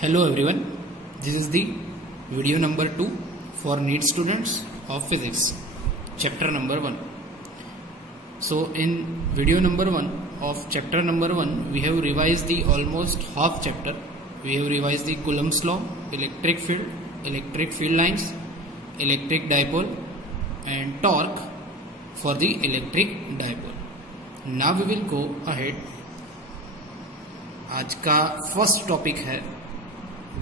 Hello everyone, this is the video number 2 for NEET students of physics, chapter number 1. So in video number 1 of chapter number 1, we have revised the almost half chapter. We have revised the Coulomb's law, electric field lines, electric dipole and torque for the electric dipole. Now we will go ahead. आज का first topic है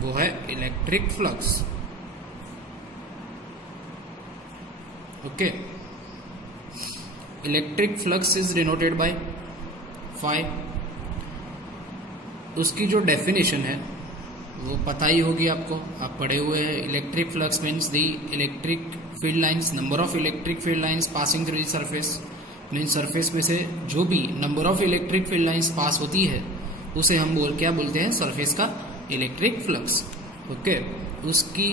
वो है electric flux. Okay, electric flux is denoted by phi. उसकी जो definition है वो पता ही होगी आपको, आप पढ़े हुए हैं. Electric flux means the electric field lines, number of electric field lines passing through the surface. Means surface में से जो भी number of electric field lines pass होती है उसे हम क्या बोलते हैं, सरफेस का इलेक्ट्रिक फ्लक्स. ओके, उसकी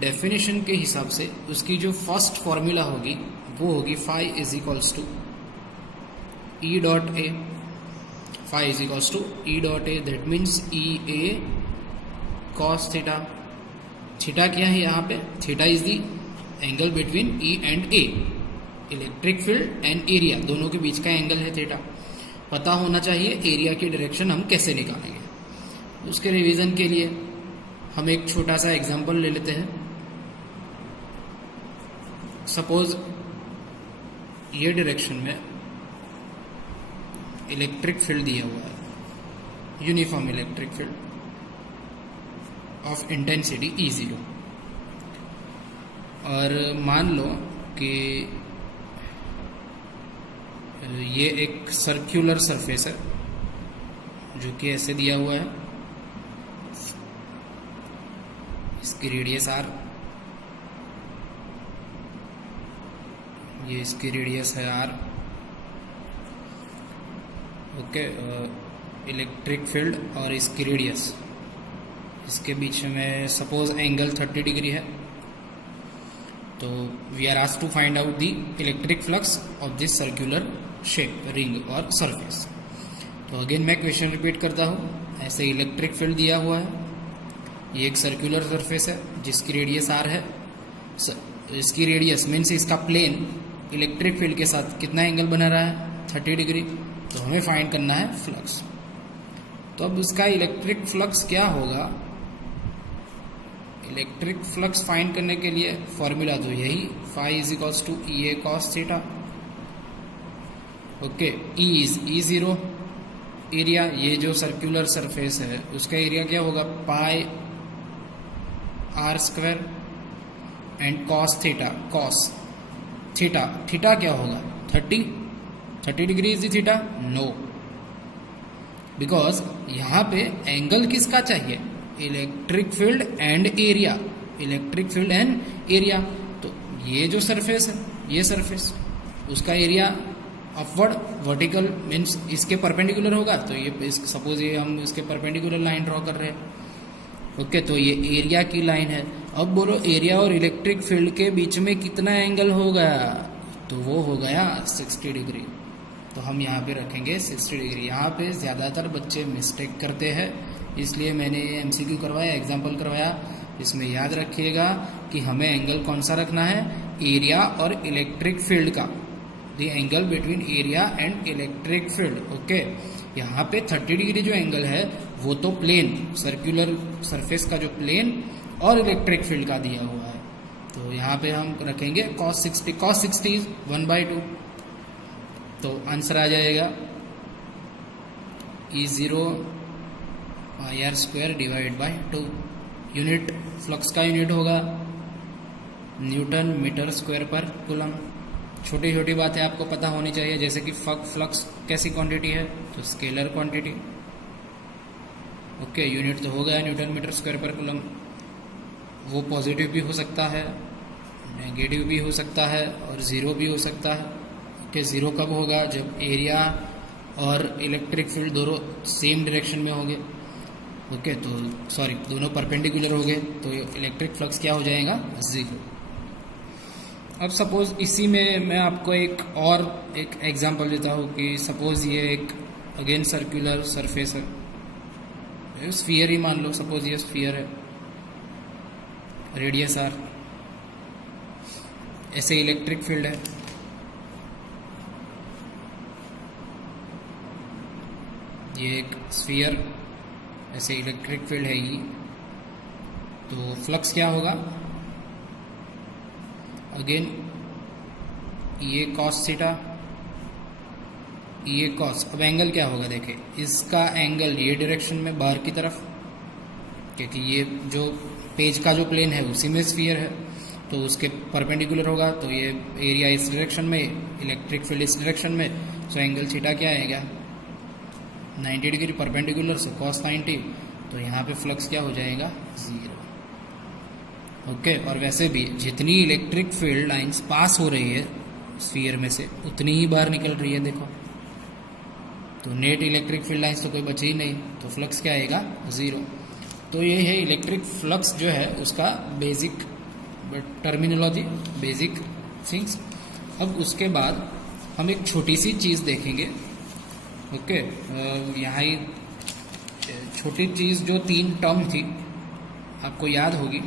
डेफिनेशन के हिसाब से उसकी जो फर्स्ट फॉर्मूला होगी वो होगी phi is equals to E dot A. Phi is equals to E dot A, that means E A cos theta. Theta क्या है यहाँ पे? Theta is the angle between E and A. Electric field and area दोनों के बीच का angle है theta. पता होना चाहिए एरिया की डायरेक्शन हम कैसे निकालेंगे. उसके रिवीजन के लिए हम एक छोटा सा एग्जांपल ले लेते हैं. सपोज ये डायरेक्शन में इलेक्ट्रिक फील्ड दिया हुआ है, uniform electric field of intensity E0. और मान लो कि ये एक सर्कुलर सरफेस है जो कि ऐसे दिया हुआ है. इसकी रेडियस R, ये इसकी रेडियस है R. ओके, इलेक्ट्रिक फील्ड और इसकी रेडियस, इसके बीच में सपोज एंगल 30 डिग्री है. तो we are asked to find out the electric flux of this circular shape, ring और सरफेस. तो अगेन मैं क्वेश्चन रिपीट करता हूँ. ऐसे इलेक्ट्रिक फील्ड दिया हुआ है, ये एक सर्कुलर सरफेस है जिसकी रेडियस R है. इसकी रेडियस मीन्स इसका प्लेन इलेक्ट्रिक फील्ड के साथ कितना एंगल बना रहा है, 30 डिग्री. तो हमें फाइंड करना है फ्लक्स. तो अब इसका इलेक्ट्रिक फ्लक्स क्या होगा? इलेक्ट्रिक फ्लक्स फाइंड करने के लिए फॉर्मूला तो यही, phi is equals to E A cos theta. Okay, E is E0. Area, ये जो सर्कुलर सरफेस है उसका एरिया क्या होगा, pi R square and cos theta. Cos theta, theta क्या होगा, 30 degree is theta. No, because यहाँ पे एंगल किसका चाहिए, electric field and area. Electric field and area. तो ये जो सरफेस है, ये सरफेस, उसका एरिया अपवर्ड वर्टिकल मीन्स इसके परपेंडिकुलर होगा. तो ये सपोज ये हम इसके परपेंडिकुलर लाइन ड्रॉ कर रहे हैं. ओके, तो ये एरिया की लाइन है. अब बोलो एरिया और इलेक्ट्रिक फील्ड के बीच में कितना एंगल होगा, तो वो हो गया 60 डिग्री. तो हम यहाँ पे रखेंगे 60 डिग्री. यहाँ पे ज़्यादातर बच्चे मिस्टेक करते हैं, इसलिए मैंने MCQ करवाया, एग्जाम्पल करवाया. इसमें याद रखिएगा कि हमें एंगल कौन सा रखना है, एरिया और इलेक्ट्रिक फील्ड का. The angle between area and electric field. Okay, यहाँ पे 30 डिग्री जो एंगल है वो तो प्लेन, सर्कुलर सरफेस का जो प्लेन और इलेक्ट्रिक फील्ड का दिया हुआ है. तो यहाँ पे हम रखेंगे cos 60. cos 60 is 1/2. तो आंसर आ जाएगा E0 R square divide by 2. Unit flux का यूनिट होगा न्यूटन मीटर स्क्वायर पर कूलम. छोटी छोटी बातें आपको पता होनी चाहिए, जैसे कि फ्लक्स कैसी क्वांटिटी है, तो स्केलर क्वांटिटी. ओके, यूनिट तो हो गया न्यूटन मीटर स्क्वायर पर कूलम. वो पॉजिटिव भी हो सकता है, नेगेटिव भी हो सकता है और ज़ीरो भी हो सकता है. ओके, ज़ीरो कब होगा, जब एरिया और इलेक्ट्रिक फील्ड दोनों सेम डायरेक्शन में होंगे. ओके, तो सॉरी, दोनों परपेंडिकुलर हो गए, तो इलेक्ट्रिक फ्लक्स क्या हो जाएगा, 0. अब सपोज इसी में मैं आपको एक एग्जांपल देता हूँ कि सपोज ये एक अगेन सर्कुलर सरफेस है, स्फीयर ही मान लो, सपोज ये स्फीयर है, रेडियस आर, ऐसे इलेक्ट्रिक फील्ड है। ये एक स्फीयर, ऐसे इलेक्ट्रिक फील्ड है ये, तो फ्लक्स क्या होगा, अगेन ये कॉस थीटा, ये कॉस। अब एंगल क्या होगा, देखें इसका एंगल ये डायरेक्शन में बाहर की तरफ, क्योंकि ये जो पेज का जो प्लेन है उसी में स्फीयर है, तो उसके परपेंडिकुलर होगा, तो ये एरिया इस डायरेक्शन में, इलेक्ट्रिक फील्ड इस डायरेक्शन में, सो एंगल थीटा क्या आएगा 90 डिग्री परपेंडिकुलर से cos 90, तो यहाँ पे फ्लक्स क्या हो जाएगा 0। ओके, और वैसे भी जितनी इलेक्ट्रिक फील्ड लाइंस पास हो रही है स्फीयर में से उतनी ही बाहर निकल रही है, देखो, तो नेट इलेक्ट्रिक फील्ड लाइंस तो कोई बचे ही नहीं, तो फ्लक्स क्या आएगा 0। तो ये है इलेक्ट्रिक फ्लक्स जो है उसका बेसिक टर्मिनोलॉजी, बेसिक थिंग्स। अब उसके बाद हम एक छोटी सी चीज़ देखेंगे। ओके, यहाँ ही छोटी चीज़ जो 3 टर्म थी आपको याद होगी,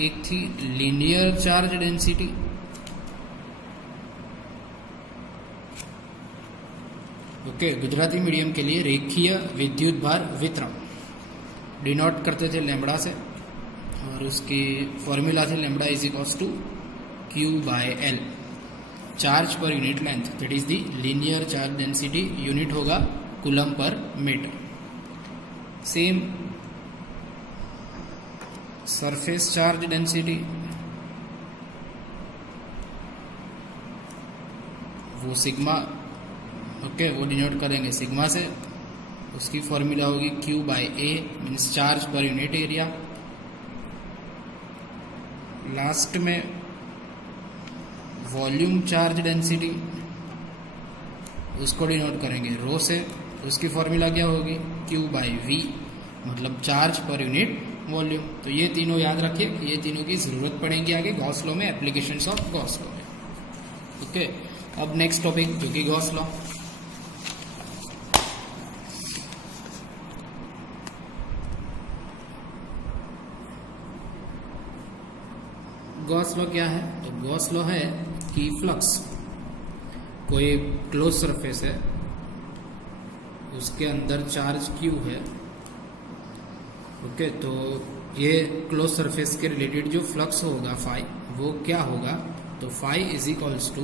एक थी linear charge density, okay, Gujarati medium के लिए रेखीय विद्युत भार वितरण, डिनोट करते थे लैम्बडा से, और उसकी फॉर्मूला थी lambda is equals to Q/L, charge per unit length, that is the linear charge density, unit होगा coulomb per metre. Same surface charge density, वो सिग्मा, ओके, वो डिनोट करेंगे सिग्मा से, उसकी फॉर्मूला होगी Q/A, means charge per unit area. Last में volume charge density, उसको denote करेंगे रो से, उसकी फॉर्मूला क्या होगी Q/V, मतलब चार्ज पर यूनिट वॉल्यूम। तो ये तीनों याद रखिए, ये तीनों की जरूरत पड़ेगी आगे गॉस लॉ में, एप्लीकेशंस ऑफ गॉस लॉ में। ओके, अब नेक्स्ट टॉपिक जो कि गॉस लॉ। गॉस लॉ क्या है, तो गॉस लॉ है कि फ्लक्स, कोई क्लोज सरफेस है, उसके अंदर चार्ज Q है, ओके, तो ये क्लोज सरफेस के रिलेटेड जो फ्लक्स होगा फाई, वो क्या होगा, तो phi is equals to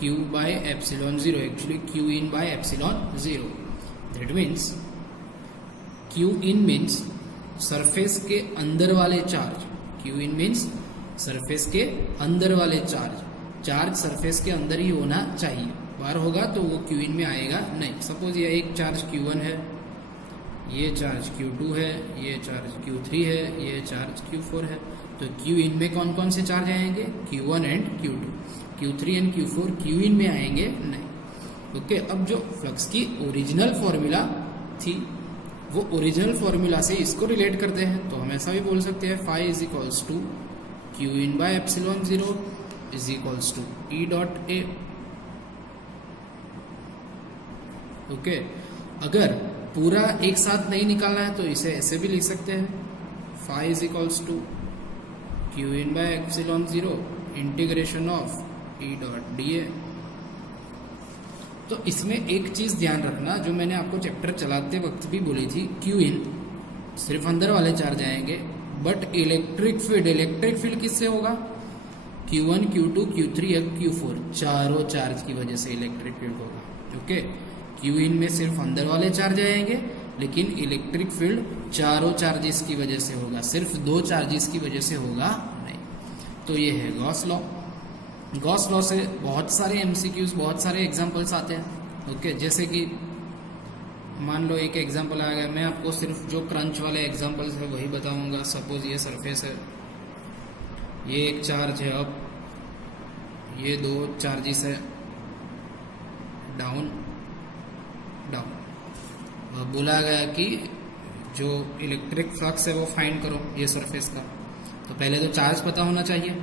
Q/ε0, actually Q/ε0, that means Q means surface के अंदर वाले चार्ज, Q मीन्स सरफेस के अंदर वाले चार्ज सरफेस के अंदर ही होना चाहिए, बाहर होगा तो वो Q में आएगा नहीं। सपोज ये एक चार्ज Q1 है, ये चार्ज Q2 है, ये चार्ज Q3 है, ये चार्ज Q4 है, तो Q में कौन कौन से चार्ज आएंगे, Q1 and Q2, Q3 and Q4 Q में आएंगे नहीं। ओके, अब जो फ्लक्स की ओरिजिनल फॉर्मूला थी, वो ओरिजिनल फॉर्मूला से इसको रिलेट करते हैं, तो हम ऐसा भी बोल सकते हैं phi is equals to Q/ε0 is equals to E.A। Okay, अगर पूरा एक साथ नहीं निकालना है तो इसे ऐसे भी लिख सकते हैं, phi is equals to Q/ε0 integration of E.dA। तो इसमें एक चीज ध्यान रखना, जो मैंने आपको चैप्टर चलाते वक्त भी बोली थी, Q सिर्फ अंदर वाले चार्ज आएंगे, बट इलेक्ट्रिक फील्ड किससे होगा, Q1, Q2, Q3 और Q4 चारों चार्ज की वजह से इलेक्ट्रिक फील्ड होगा। ओके, Q में सिर्फ अंदर वाले चार्ज आएंगे, लेकिन इलेक्ट्रिक फील्ड चारों चार्जेस की वजह से होगा, सिर्फ 2 चार्जेस की वजह से होगा नहीं। तो ये है गॉस लॉ। गॉस लॉ से बहुत सारे MCQs, बहुत सारे एग्जाम्पल्स आते हैं। ओके, जैसे कि मान लो एक एग्जाम्पल आ गया, मैं आपको सिर्फ जो क्रंच वाले एग्जाम्पल्स है वही बताऊंगा। सपोज ये सरफेस है, ये एक चार्ज है, अब ये 2 चार्जेस है, डाउन डाउन। बोला गया कि जो इलेक्ट्रिक फ्लक्स है वो फाइंड करो ये सरफेस का, तो पहले तो चार्ज पता होना चाहिए।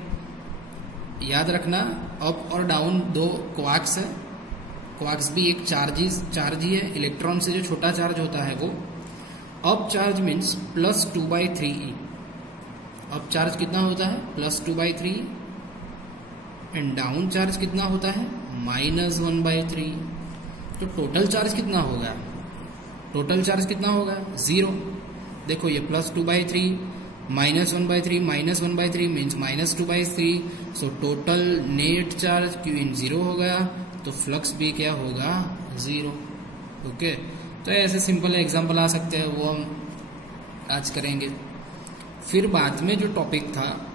याद रखना, अप और डाउन 2 क्वार्क्स है, क्वार्क्स भी एक चार्ज ही है, इलेक्ट्रॉन से जो छोटा चार्ज होता है वो, up charge means plus 2/3e। Up charge कितना होता है? प्लस 2/3 एंड डाउन चार्ज कितना होता है? -1/3। तो टोटल चार्ज कितना होगा? टोटल चार्ज कितना होगा? 0। देखो ये plus 2/3 -1/3 -1/3 means -2/3। So total net charge Q इन 0 हो गया, तो फ्लक्स भी क्या होगा? 0। ओके, तो ऐसे सिंपल एग्जांपल आ सकते हैं, वो हम आज करेंगे। फिर बाद में जो टॉपिक था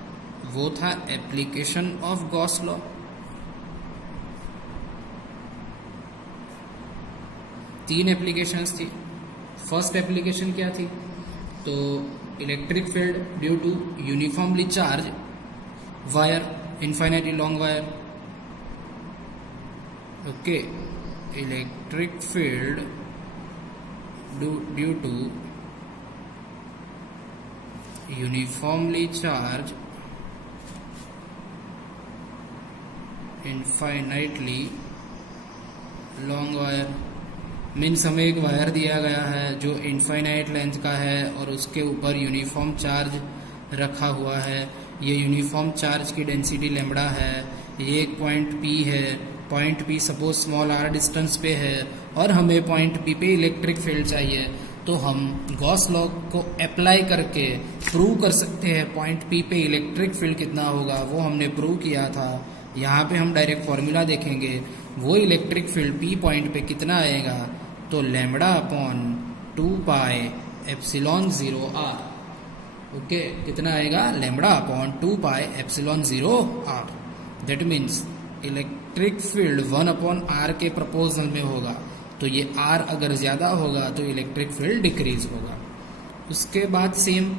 वो था एप्लीकेशन ऑफ गॉस लॉ। तीन एप्लीकेशंस थी। फर्स्ट एप्लीकेशन क्या थी? तो electric field due to uniformly charge wire, infinitely long wire. Okay, electric field due to uniformly charge infinitely long wire. Means हमें एक वायर दिया गया है जो इनफाइनाइट लेंथ का है और उसके ऊपर यूनिफॉर्म चार्ज रखा हुआ है। ये यूनिफॉर्म चार्ज की डेंसिटी लैम्बडा है। ये एक पॉइंट P है। Point P suppose small r distance पे है और हमें पॉइंट P पे इलेक्ट्रिक फील्ड चाहिए, तो हम गॉस लॉ को अप्लाई करके प्रूव कर सकते हैं पॉइंट P पे इलेक्ट्रिक फील्ड कितना होगा। वो हमने प्रूव किया था। यहाँ पे हम डायरेक्ट फॉर्मूला देखेंगे, वो इलेक्ट्रिक फील्ड P पॉइंट पे कितना आएगा, तो लैम्बडा अपॉन 2πε0r। ओके, कितना आएगा? Lambda upon 2πε0r। That means electric field 1/r के प्रोपोर्शनल में होगा, तो ये r अगर ज्यादा होगा तो इलेक्ट्रिक फील्ड डिक्रीज होगा। उसके बाद same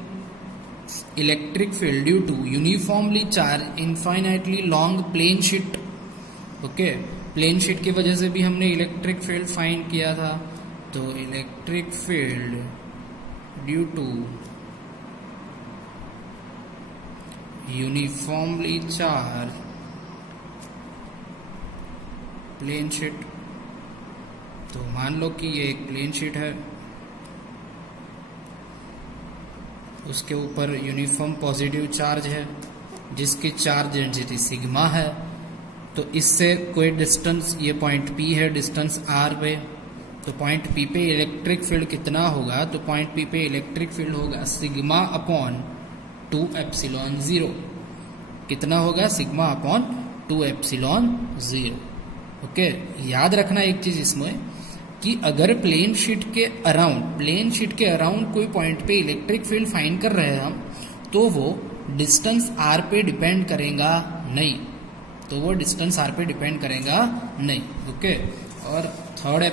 electric field due to uniformly charge infinitely long plane sheet. Okay, plane sheet की वजह से भी हमने इलेक्ट्रिक फील्ड फाइंड किया था। तो electric field due to uniformly charge plane sheet. तो मान लो कि ये एक प्लेन शीट है, उसके ऊपर यूनिफॉर्म पॉजिटिव चार्ज है जिसकी चार्ज डेंसिटी सिग्मा है। तो इससे कोई डिस्टेंस, ये पॉइंट P है, डिस्टेंस r पे, तो पॉइंट P पे इलेक्ट्रिक फील्ड कितना होगा, तो पॉइंट P पे इलेक्ट्रिक फील्ड होगा सिग्मा अपॉन 2ε0। कितना होगा? Sigma upon 2ε0। ओके, याद रखना एक चीज इसमें कि अगर प्लेन शीट के अराउंड कोई पॉइंट पे इलेक्ट्रिक फील्ड फाइंड कर रहे हैं हम, तो वो डिस्टेंस r पे डिपेंड करेगा नहीं। ओके, और थर्ड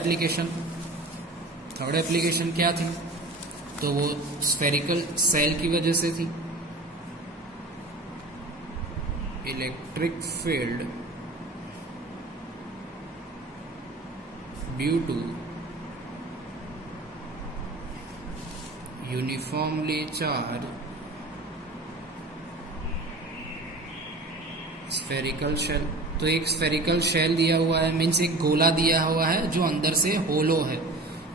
एप्लीकेशन क्या थी? तो वो स्फेरिकल सेल की वजह से थी। Electric field due to uniformly charge spherical shell. तो एक स्फेरिकल शेल दिया हुआ है, मीन्स एक गोला दिया हुआ है जो अंदर से होलो है।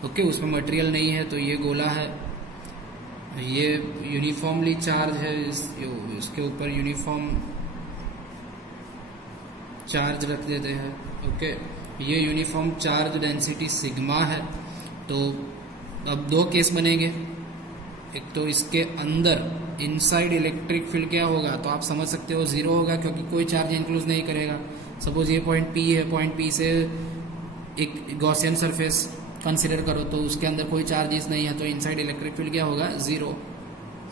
ओके, उसमें मटेरियल नहीं है, तो ये गोला है, ये यूनिफॉर्मली चार्ज है, इसके ऊपर यूनिफॉर्म चार्ज रख देते हैं। ओके, ये यूनिफॉर्म चार्ज डेंसिटी सिग्मा है। तो अब दो केस बनेंगे, एक तो इसके अंदर इनसाइड इलेक्ट्रिक फील्ड क्या होगा, तो आप समझ सकते हो 0 होगा, क्योंकि कोई चार्ज इंक्लूज नहीं करेगा। सपोज ये पॉइंट P है, पॉइंट P से एक गॉसियन सरफेस कंसिडर करो, तो उसके अंदर कोई चार्जेस नहीं है, तो इनसाइड इलेक्ट्रिक फील्ड क्या होगा? 0।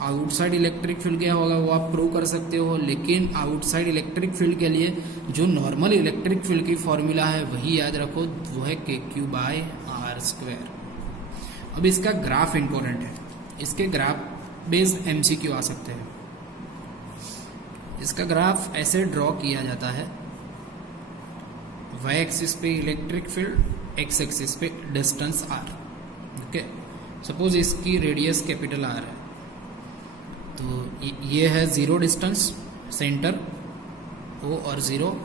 आउटसाइड इलेक्ट्रिक फील्ड क्या होगा वो आप प्रूव कर सकते हो, लेकिन आउटसाइड इलेक्ट्रिक फील्ड के लिए जो नॉर्मल इलेक्ट्रिक फील्ड की फॉर्मूला है वही याद रखो, वो है KQ/r²। अब इसका ग्राफ इंपॉर्टेंट है, इसके ग्राफ बेस्ड MCQ आ सकते हैं। इसका ग्राफ ऐसे ड्रॉ किया जाता है, y एक्सिस पे इलेक्ट्रिक फील्ड, x एक्सिस पे डिस्टेंस r। ओके, सपोज इसकी रेडियस कैपिटल R है, तो ये है 0 डिस्टेंस, सेंटर O और 0।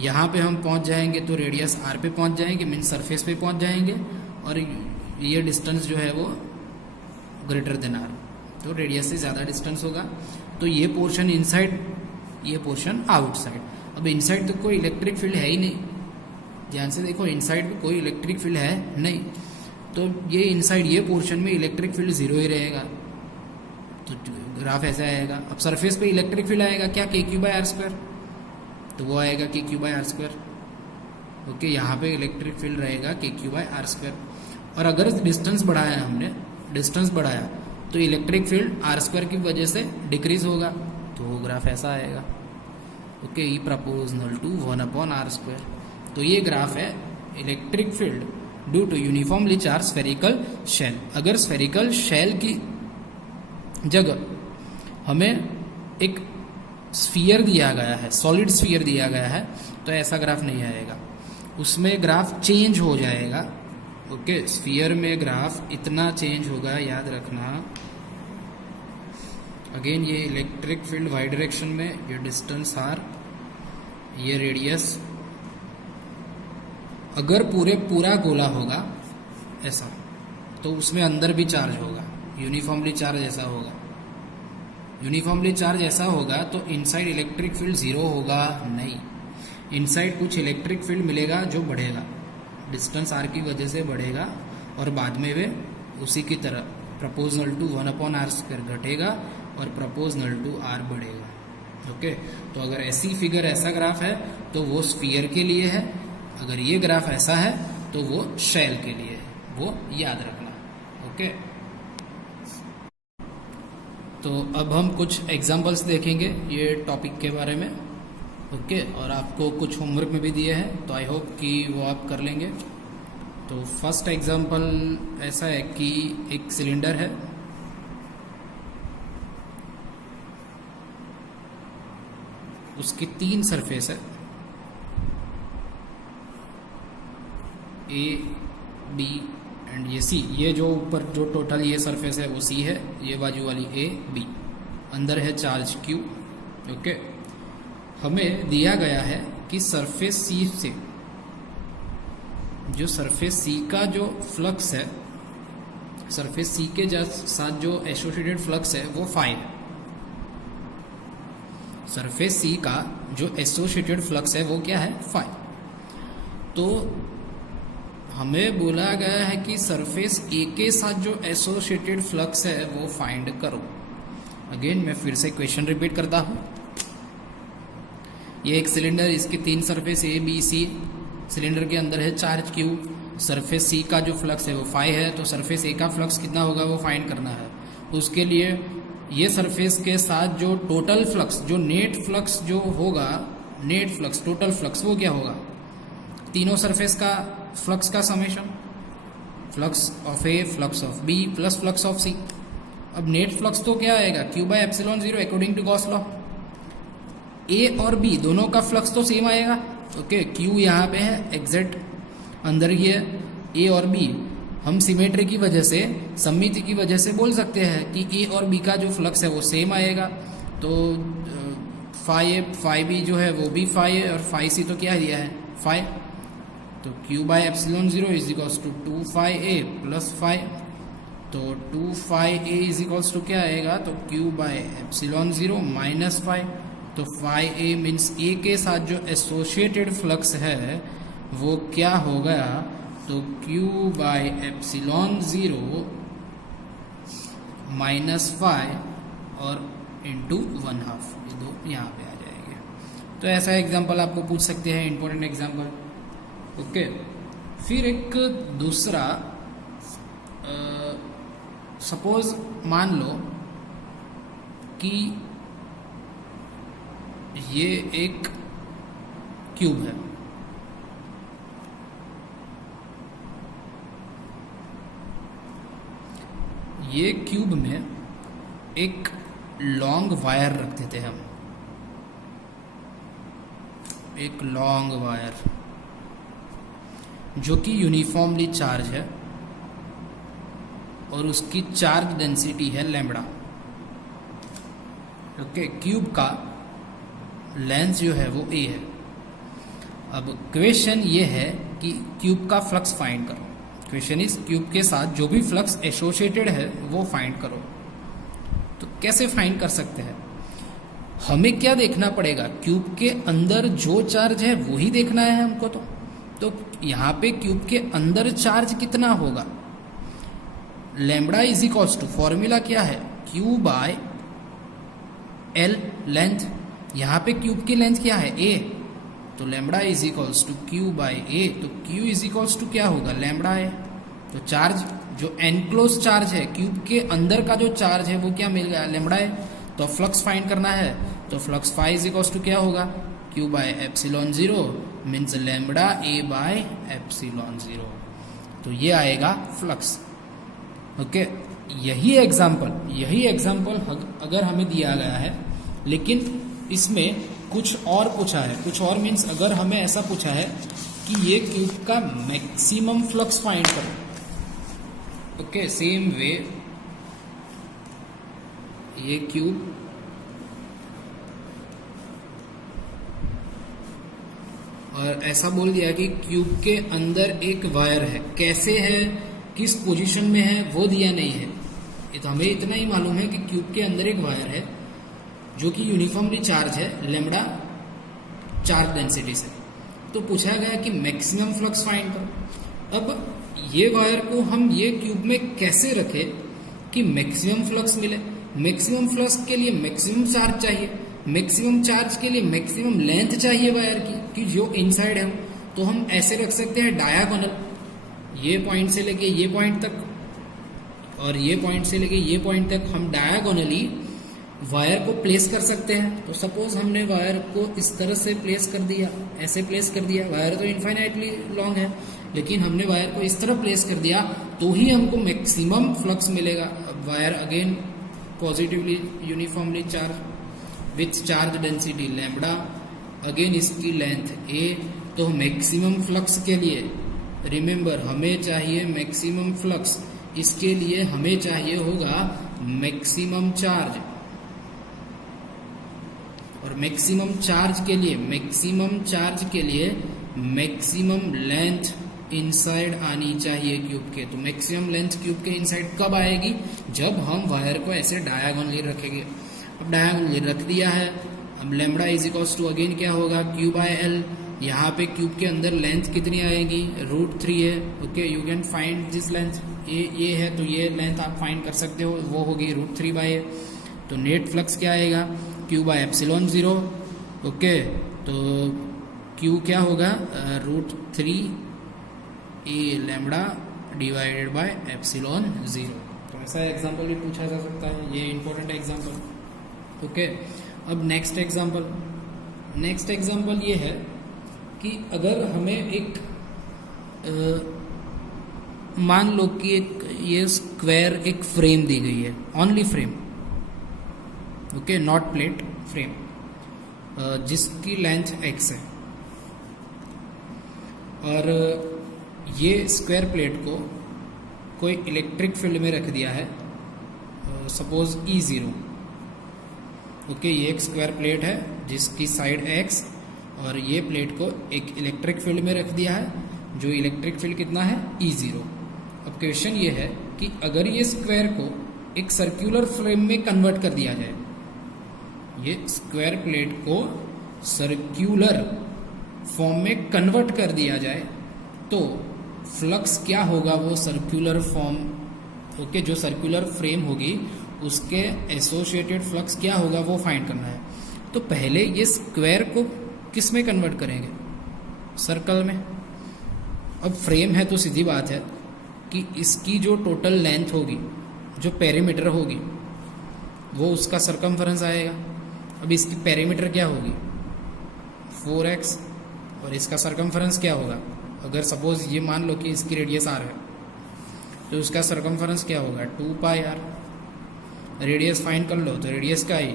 यहाँ पे हम पहुँच जाएंगे तो रेडियस R पे पहुँच जाएंगे, मीन सरफेस पे पहुँच जाएंगे, और ये डिस्टेंस जो है वो ग्रेटर देन आर, तो रेडियस से ज़्यादा डिस्टेंस होगा। तो ये पोर्शन इनसाइड, ये पोर्शन आउटसाइड। अब इनसाइड तो कोई इलेक्ट्रिक फील्ड है ही नहीं, ध्यान से देखो, इनसाइड में कोई इलेक्ट्रिक फील्ड है नहीं, तो ये इनसाइड ये पोर्शन में इलेक्ट्रिक फील्ड जीरो ही रहेगा, तो ग्राफ ऐसा आएगा। अब सरफेस पे इलेक्ट्रिक फील्ड आएगा क्या, के क्यू बाय आर स्क्वायर, तो वो आएगा के Q by R square. Okay, यहाँ पे इलेक्ट्रिक फील्ड रहेगा के क्यू बाय आर स्क्वायर। और अगर डिस्टेंस बढ़ाया, हमने डिस्टेंस बढ़ाया, तो इलेक्ट्रिक फील्ड आर स्क्वायर की वजह से डिक्रीज होगा, तो वो ग्राफ ऐसा आएगा। Okay, E proportional to 1/r square. तो ये ग्राफ है electric field due to uniformly charge spherical shell. अगर स्फेरिकल शेल की जगह हमें एक स्फीयर दिया गया है, सॉलिड स्फीयर दिया गया है, तो ऐसा ग्राफ नहीं आएगा, उसमें ग्राफ चेंज हो जाएगा। ओके, स्फीयर में ग्राफ इतना चेंज होगा, याद रखना। अगेन ये इलेक्ट्रिक फील्ड वाई डायरेक्शन में, ये डिस्टेंस आर, ये रेडियस। अगर पूरा गोला होगा ऐसा, तो उसमें अंदर भी चार्ज होगा, यूनिफॉर्मली चार्ज ऐसा होगा। यूनिफॉर्मली चार्ज ऐसा होगा तो इनसाइड इलेक्ट्रिक फील्ड जीरो होगा नहीं, इनसाइड कुछ इलेक्ट्रिक फील्ड मिलेगा जो बढ़ेगा, डिस्टेंस आर की वजह से बढ़ेगा, और बाद में वे उसी की तरह प्रपोजनल टू 1/r स्क्वायर घटेगा और प्रपोजनल टू आर बढ़ेगा। ओके, तो अगर ऐसी फिगर, ऐसा ग्राफ है तो वो स्फीयर के लिए है, अगर ये ग्राफ ऐसा है तो वो शेल के लिए है, वो याद रखना। ओके, तो अब हम कुछ एग्जांपल्स देखेंगे ये टॉपिक के बारे में। ओके, और आपको कुछ होमवर्क में भी दिए हैं, तो आई होप कि वो आप कर लेंगे। तो फर्स्ट एग्जांपल ऐसा है कि एक सिलेंडर है, उसकी 3 सरफेस है, ए, बी एंड ये सी। ये जो ऊपर जो टोटल ये सरफेस है वो सी है, ये बाजू वाली ए, बी। अंदर है चार्ज क्यू। ओके, हमें दिया गया है कि सरफेस सी से, जो सरफेस सी का जो फ्लक्स है, सरफेस सी के साथ जो एसोसिएटेड फ्लक्स है वो फाई है। सरफेस सी का जो एसोसिएटेड फ्लक्स है वो क्या है, फाई। तो हमें बोला गया है कि सरफेस ए के साथ जो एसोसिएटेड फ्लक्स है वो फाइंड करो। अगेन मैं फिर से क्वेश्चन रिपीट करता हूं। ये एक सिलेंडर, इसकी 3 surface A, B, C. Cylinder के अंदर है चार्ज क्यू। सरफेस सी का जो फ्लक्स है वो फाई है, तो सरफेस ए का फ्लक्स कितना होगा वो फाइंड करना है। उसके लिए ये सरफेस के साथ जो टोटल फ्लक्स, जो नेट फ्लक्स जो होगा, नेट फ्लक्स, टोटल फ्लक्स, वो क्या होगा, तीनों सरफेस का फ्लक्स का summation, flux of A, flux of B plus flux of C. अब नेट फ्लक्स तो क्या आएगा, Q by epsilon 0 according to Gauss law. A और बी दोनों का फ्लक्स तो सेम आएगा। ओके, क्यू यहाँ पे है एग्जैक्ट अंदर ही है, ए और बी हम सिमेट्री की वजह से, सममिति की वजह से बोल सकते हैं कि ए और बी का जो फ्लक्स है वो सेम आएगा। तो फाई ए फाई बी जो है वो भी फाई है, और फाई सी तो क्या दिया है, फाई। तो Q by epsilon 0 is equals to 2 phi A plus phi. तो 2 phi A is equals to क्या आएगा, तो Q by epsilon 0 minus phi. तो फाई ए मीन्स ए के साथ जो एसोसिएटेड फ्लक्स है वो क्या हो गया, तो Q by epsilon 0 minus phi और इंटू 1/2, ये दो यहाँ पे आ जाएंगे। तो ऐसा एग्जाम्पल आपको पूछ सकते हैं, इंपॉर्टेंट एग्जाम्पल। ओके, फिर एक दूसरा, सपोज मान लो कि ये एक क्यूब है, ये क्यूब में एक लॉन्ग वायर रखते थे हम, एक लॉन्ग वायर जो कि यूनिफॉर्मली चार्ज है और उसकी चार्ज डेंसिटी है लैम्बडा। ओके, क्यूब का लेंथ जो है वो ए है। अब क्वेश्चन ये है कि क्यूब का फ्लक्स फाइंड करो। क्वेश्चन इज क्यूब के साथ जो भी फ्लक्स एसोसिएटेड है वो फाइंड करो। तो कैसे फाइंड कर सकते हैं? हमें क्या देखना पड़ेगा? क्यूब के अंदर जो चार्ज है वो ही देखना है हमको। तो यहाँ पे क्यूब के अंदर चार्ज कितना होगा? Lambda is equals to, formula क्या है? Q by L length. यहाँ पे क्यूब की लेंथ क्या है? ए। तो lambda is equals to Q by A. तो क्यू इज इक्वल्स टू क्या होगा? लैम्बडा है। तो चार्ज जो एनक्लोज चार्ज है, क्यूब के अंदर का जो चार्ज है वो क्या मिल गया? लैम्बडा है। तो फ्लक्स फाइंड करना है, तो flux phi is equals to क्या होगा? Q by epsilon zero means lambda A by epsilon zero. तो ये आएगा फ्लक्स। ओके, यही एग्जाम्पल अगर हमें दिया गया है, लेकिन इसमें कुछ और पूछा है। कुछ और मीन्स अगर हमें ऐसा पूछा है कि ये क्यूब का मैक्सिमम फ्लक्स फाइंड करो। ओके, सेम वे ये क्यूब और ऐसा बोल दिया कि क्यूब के अंदर एक वायर है। कैसे है, किस पोजीशन में है वो दिया नहीं है। तो हमें इतना ही मालूम है कि क्यूब के अंदर एक वायर है जो कि यूनिफॉर्मली चार्ज है लैम्बडा चार्ज डेंसिटी से। तो पूछा गया कि मैक्सिमम फ्लक्स फाइंड करो। अब ये वायर को हम ये क्यूब में कैसे रखें कि मैक्सिमम फ्लक्स मिले? मैक्सिमम फ्लक्स के लिए मैक्सिमम चार्ज चाहिए, मैक्सिमम चार्ज के लिए मैक्सिमम लेंथ चाहिए वायर की कि जो इनसाइड है। तो हम ऐसे रख सकते हैं डायगोनल, ये पॉइंट से लेके ये पॉइंट तक और ये पॉइंट से लेके ये पॉइंट तक हम डायगोनली वायर को प्लेस कर सकते हैं। तो सपोज हमने वायर को इस तरह से प्लेस कर दिया, ऐसे प्लेस कर दिया। वायर तो इनफाइनाइटली लॉन्ग है, लेकिन हमने वायर को इस तरह प्लेस कर दिया तो ही हमको मैक्सिमम फ्लक्स मिलेगा। अब wire again positively uniformly charge with charge density lambda, again इसकी लेंथ ए। तो मैक्सिमम फ्लक्स के लिए रिमेंबर हमें चाहिए मैक्सिमम फ्लक्स, इसके लिए हमें चाहिए होगा मैक्सिमम चार्ज, और मैक्सिमम चार्ज के लिए मैक्सिमम लेंथ इनसाइड आनी चाहिए क्यूब के। तो मैक्सिमम लेंथ क्यूब के इनसाइड कब आएगी? जब हम वायर को ऐसे डायगोनली रखेंगे। अब डायगोनली रख दिया है। अब lambda is equals to again क्या होगा? Q by L. यहाँ पे क्यूब के अंदर लेंथ कितनी आएगी? √3 है। Okay, you can find this length. ये है तो ये लेंथ आप फाइंड कर सकते हो, वो होगी √3 बाय ए। तो नेट फ्लक्स क्या आएगा? Q by epsilon zero. Okay, तो क्यू क्या होगा? √3 A lambda divided by epsilon zero. तो ऐसा एग्जाम्पल भी पूछा जा सकता है, ये इंपॉर्टेंट एग्जाम्पल। ओके, अब नेक्स्ट एग्जाम्पल ये है कि अगर हमें एक मान लो कि एक ये स्क्वायर एक फ्रेम दी गई है, only frame, okay, not plate, frame, जिसकी लेंथ x है, और ये स्क्वायर प्लेट को कोई इलेक्ट्रिक फील्ड में रख दिया है, सपोज E0। ओके, ये एक स्क्वायर प्लेट है जिसकी साइड x, और ये प्लेट को एक इलेक्ट्रिक फील्ड में रख दिया है, जो इलेक्ट्रिक फील्ड कितना है? E0। अब क्वेश्चन ये है कि अगर ये स्क्वायर को एक सर्कुलर फ्रेम में कन्वर्ट कर दिया जाए, ये स्क्वायर प्लेट को सर्कुलर फॉर्म में कन्वर्ट कर दिया जाए, तो फ्लक्स क्या होगा? वो सर्कुलर फॉर्म, ओके, जो सर्कुलर फ्रेम होगी उसके एसोसिएटेड फ्लक्स क्या होगा वो फाइंड करना है। तो पहले ये स्क्वायर को किस में कन्वर्ट करेंगे? सर्कल में। अब फ्रेम है तो सीधी बात है कि इसकी जो टोटल लेंथ होगी, जो पेरीमीटर होगी, वो उसका सरकमफेरेंस आएगा। अब इसकी पेरीमीटर क्या होगी? 4x, और इसका सरकमफेरेंस क्या होगा? अगर सपोज ये मान लो कि इसकी रेडियस r है, तो उसका सरकमफेरेंस क्या होगा? 2πr। रेडियस फाइंड कर लो, तो रेडियस क्या आई?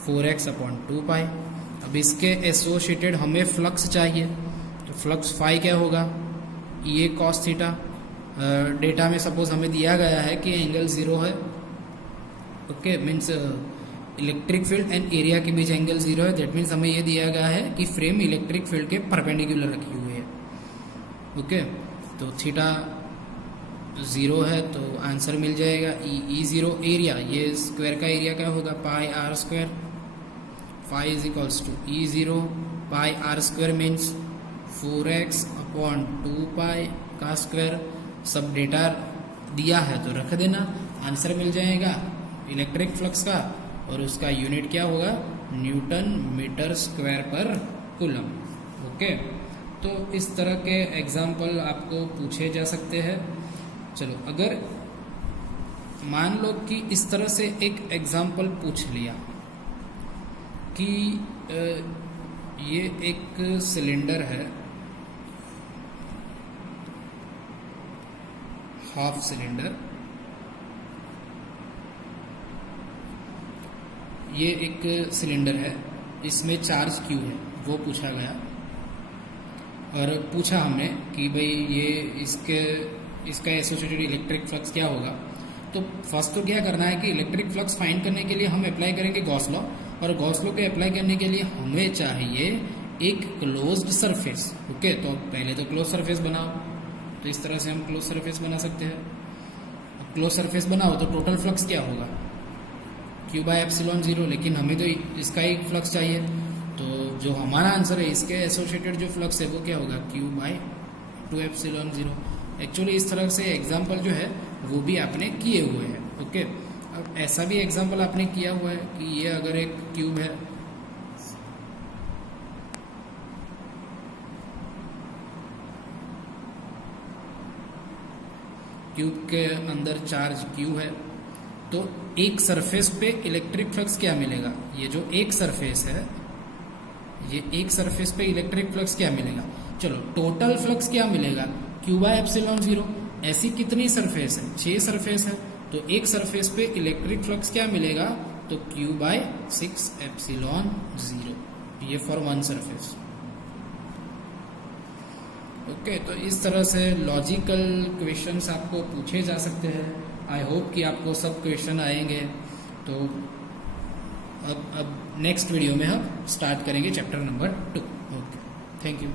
4x/2π। अब इसके एसोसिएटेड हमें फ्लक्स चाहिए, तो फ्लक्स फाई क्या होगा? ये cos थीटा। डेटा में सपोज हमें दिया गया है कि एंगल 0 है, okay, means electric field and area के बीच एंगल 0 है। दैट मीन्स हमें ये दिया गया है कि फ्रेम इलेक्ट्रिक फील्ड के परपेंडिकुलर रखी हुई है। ओके, तो थीटा 0 है तो आंसर मिल जाएगा ई ज़ीरो। एरिया, ये स्क्वायर का एरिया क्या होगा, pi r square. Phi is equals to E zero pi r square means 4x upon 2 pi का स्क्वायर। सब डेटा दिया है तो रख देना, आंसर मिल जाएगा इलेक्ट्रिक फ्लक्स का, और उसका यूनिट क्या होगा, न्यूटन मीटर स्क्वायर पर कूलम। ओके, तो इस तरह के एग्जाम्पल आपको पूछे जा सकते हैं। चलो, अगर मान लो कि इस तरह से एक एग्जाम्पल पूछ लिया कि ये एक सिलेंडर है, हाफ सिलेंडर, ये एक सिलेंडर है, इसमें चार्ज क्यू है, वो पूछा गया। और पूछा हमने कि भाई ये इसका एसोसिएटेड इलेक्ट्रिक फ्लक्स क्या होगा। तो फर्स्ट तो क्या करना है कि इलेक्ट्रिक फ्लक्स फाइंड करने के लिए हम अप्लाई करेंगे गॉस लॉ, और गॉस लॉ के अप्लाई करने के लिए हमें चाहिए एक क्लोज्ड सरफेस। ओके, तो पहले तो क्लोज सरफेस बनाओ, तो इस तरह से हम क्लोज सरफेस बना सकते हैं। क्लोज सरफेस बनाओ तो टोटल फ्लक्स क्या होगा, क्यू बाय एप्सिलॉन 0, लेकिन हमें तो इसका ही फ्लक्स चाहिए, तो जो हमारा आंसर है इसके एसोसिएटेड जो फ्लक्स है वो क्या होगा, क्यू बाय 2 एप्सिलॉन 0। एक्चुअली इस तरह से एग्जाम्पल जो है वो भी आपने किए हुए हैं। ओके, अब ऐसा भी एग्जाम्पल आपने किया हुआ है कि ये अगर एक क्यूब है, क्यूब के अंदर चार्ज क्यू है, तो एक सरफेस पे इलेक्ट्रिक फ्लक्स क्या मिलेगा, ये जो एक सरफेस है, ये एक सरफेस पे इलेक्ट्रिक फ्लक्स क्या मिलेगा, चलो टोटल फ्लक्स क्या मिलेगा, क्यू बाय एप्सिलॉन 0। ऐसी कितनी सरफेस है, 6 सरफेस है, तो एक सरफेस पे इलेक्ट्रिक फ्लक्स क्या मिलेगा, तो क्यू बाय 6 एप्सिलॉन 0, ये फॉर वन सरफेस। ओके, तो इस तरह से लॉजिकल क्वेश्चंस आपको पूछे जा सकते हैं। आई होप कि आपको सब क्वेश्चन आएंगे। तो अब नेक्स्ट वीडियो में हम स्टार्ट करेंगे chapter number 2। Okay, thank you.